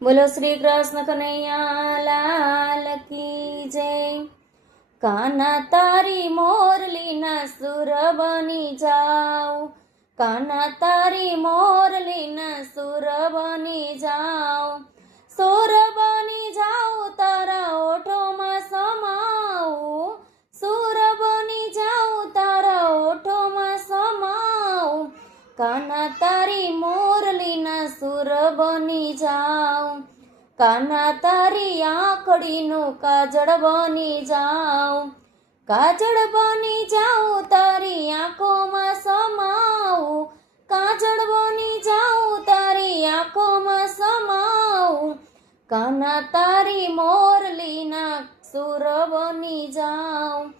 બોલો શ્રી કૃષ્ણ કનૈયા લાલ કી જય। કાના તારી મોરલીના સુર બની જાઉં, કાના તારી મોરલીના સુર બની જાઉં, સુર બની જાઉં તારા ઓઠોમાં સમાઉં, સુર બની જાઉં તારા ઓઠોમાં સમાઉં, કાના તારી મોરલીના સુર બની જાઉં, કાના તારી આંખડીનું કાજળ બની જાઉં, કાજળ બની જાઉં તારી આંખોમાં સમાઉં, કાજળ બની જાઉં તારી આંખોમાં સમાઉં, કાના તારી મોરલીના સુર બની જાઉં,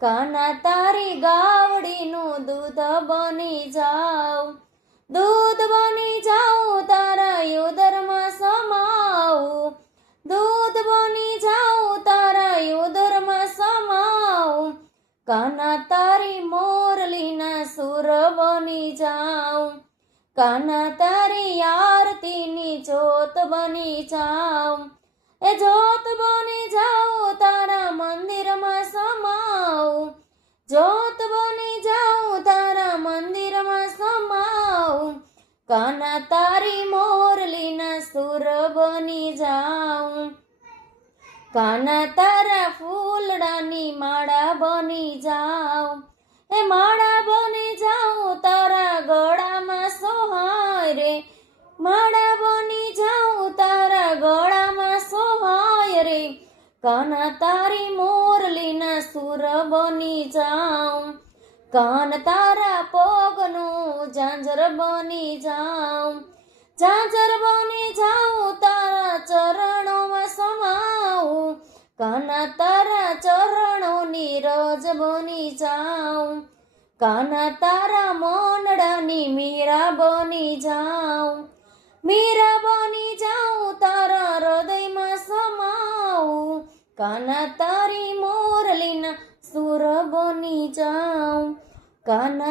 કાના તારી ગાવડીનું દૂધ બની જાઉં, દૂધ બની જાઉં તારા ઉદરમાં સમાઉં, દૂધ બની જાઉં તારા ઉદરમાં સમાઉં, કાના તારી મોરલીના સુર બની જાઉં, કાના તારી આરતીની જ્યોત બની જાઉં, એ જ્યોત બની જાઉં તારા મંદિરમાં સમાઉં, જ્યોત બની જાઉં તારા મંદિરમાં સમાઉં, કાના તારી મોરલીના સુર બની જાઉં, કાના તારા ફૂલડાની માળા બની જાઉં, એ માળા બની જાઉં તારા ગળામાં સોહાય રે, માળા બની જાઉં તારા ગળામાં સોહાય રે, કાના તારી મોરલીના સુર બની જાઉં, કાન તારા પગનું ઝાંઝર બની જાઉં, ઝાંઝર બની જાઉં તારા ચરણોમાં સમાઉં, કાના તારા ચરણોની રજ બની જાઉં, કાના તારા મોનડાની મીરા બની જાઉં, મીરા બની જાઉં તારા હૃદયમાં સમાઉં, કાના તારી મોરલીના સુર બની જાઉં, કાના